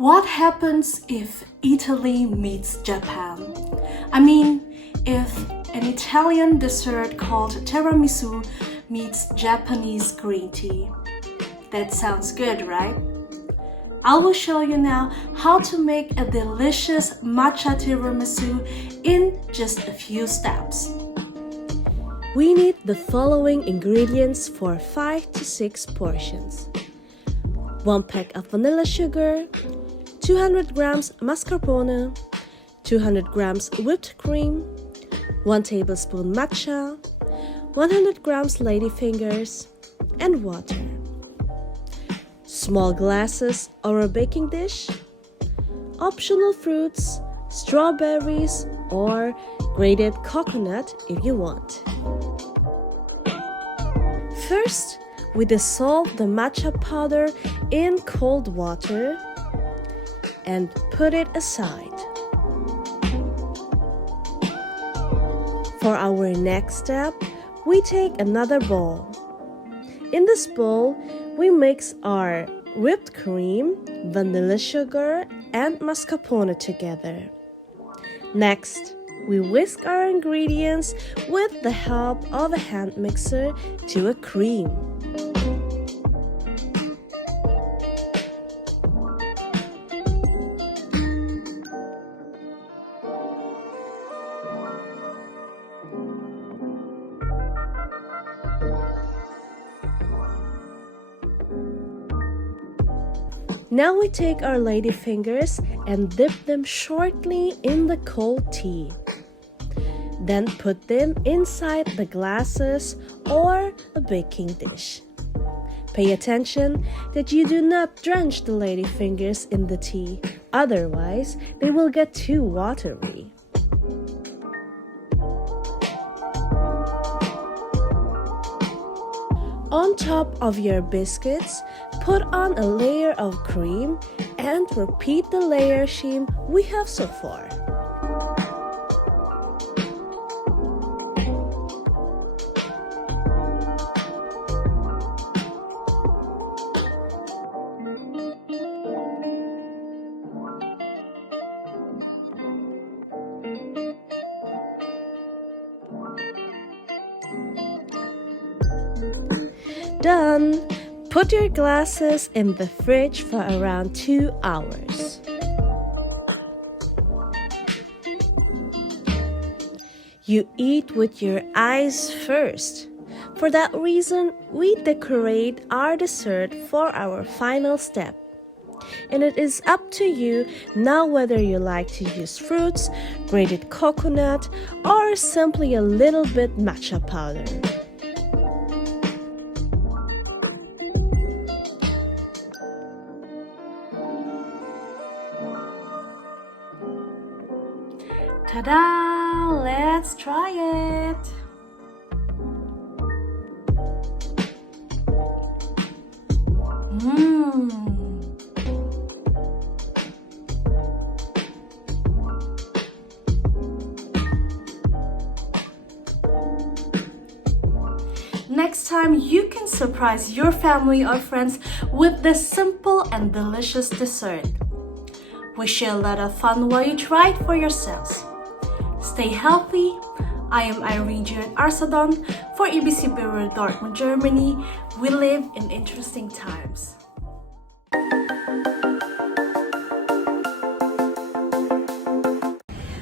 What happens if Italy meets Japan? I mean, if an Italian dessert called tiramisu meets Japanese green tea. That sounds good, right? I will show you now how to make a delicious matcha tiramisu in just a few steps. We need the following ingredients for 5 to 6 portions. 1 pack of vanilla sugar, 200 grams mascarpone, 200 grams whipped cream, 1 tablespoon matcha, 100 grams ladyfingers, and water. Small glasses or a baking dish, optional fruits, strawberries, or grated coconut if you want. First, we dissolve the matcha powder in cold water and put it aside. For our next step, we take another bowl. In this bowl, we mix our whipped cream, vanilla sugar, and mascarpone together. Next, we whisk our ingredients with the help of a hand mixer to a cream. Now we take our ladyfingers and dip them shortly in the cold tea. Then put them inside the glasses or a baking dish. Pay attention that you do not drench the ladyfingers in the tea, otherwise they will get too watery. On top of your biscuits, put on a layer of cream and repeat the layer scheme we have so far. Done! Put your glasses in the fridge for around 2 hours. You eat with your eyes first. For that reason, we decorate our dessert for our final step. And it is up to you now whether you like to use fruits, grated coconut, or simply a little bit matcha powder. Ta-da! Let's try it! Next time, you can surprise your family or friends with this simple and delicious dessert. Wish you a lot of fun while you try it for yourselves. Stay healthy. I am Irene-Juliet Arzadon for EBC Bureau, Dortmund, Germany. We live in interesting times.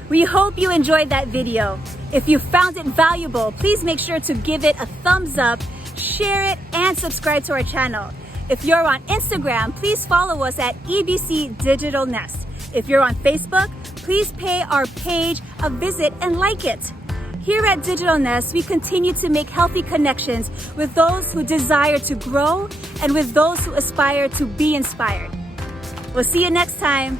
We hope you enjoyed that video. If you found it valuable, please make sure to give it a thumbs up, share it, and subscribe to our channel. If you're on Instagram, please follow us at EBC Digital Nest. If you're on Facebook, please pay our page a visit and like it. Here at Digital Nest, we continue to make healthy connections with those who desire to grow and with those who aspire to be inspired. We'll see you next time.